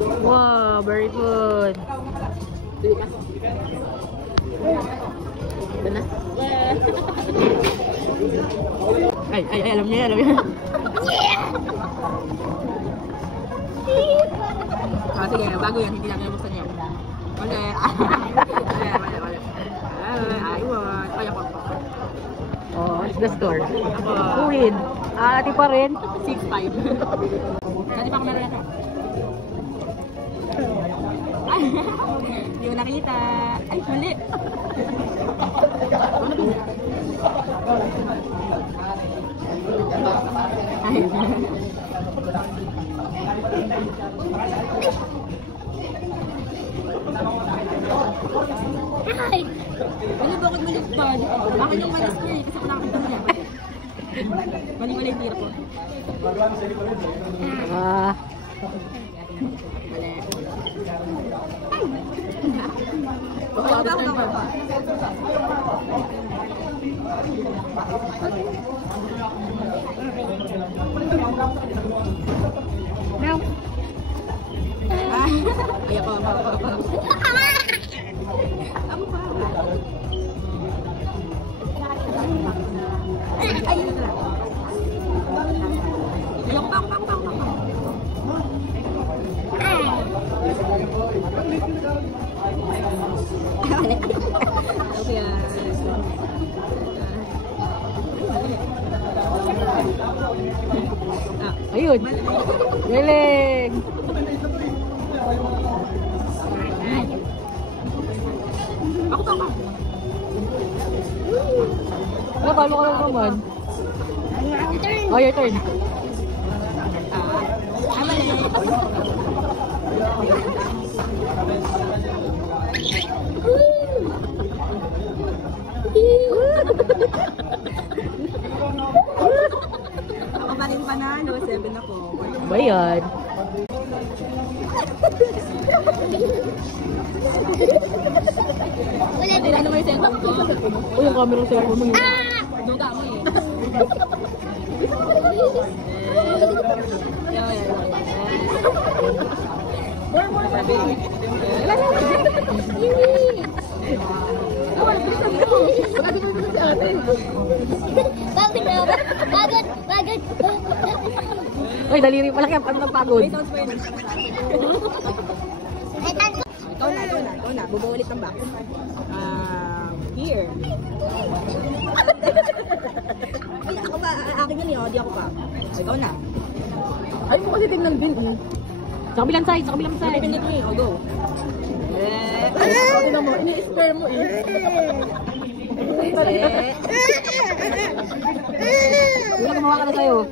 Wow, very good. Ito na. Ay, alam niya, alam niya. Sige, bago yan, hindi natin nabuksan yan. Wala. Ay, ako. Oh, it's the score. Who win? Ate pa rin. 6-5. Kasi pa ako meron na. Hindi ko nakita. Ay, mali. Ay! Ano bakit malis pa? Bakit yung malis ko eh? Kasi ako nakakita mo yan. Mali-mali yung tira ko. Mali. Ay, ako. Ako pa. Ay, yun na. Ayoko pa. Okay. Ayun. Galing. Ako pa. Nakalo ka lang naman. Oh, your turn. Ako pa rin panalo, 7 ako. Ba yan? Ano mo yung cellphone ko? Uy, yung camera sa cellphone mo yun. Duga mo eh. Bagad. Uy, daliri pala kaya pag nagpagod. Ikaw na. Bubuo ulit ng box. Here. Ay, ako ba? Akin yun eh. Di ako pa. Ikaw na. Ay mo kasi tingnan din eh. Sa kabilang side. Pipindot mo eh. O, go. Ano mo, ini-spare mo eh. Hindi ka gumawa ka na sa'yo.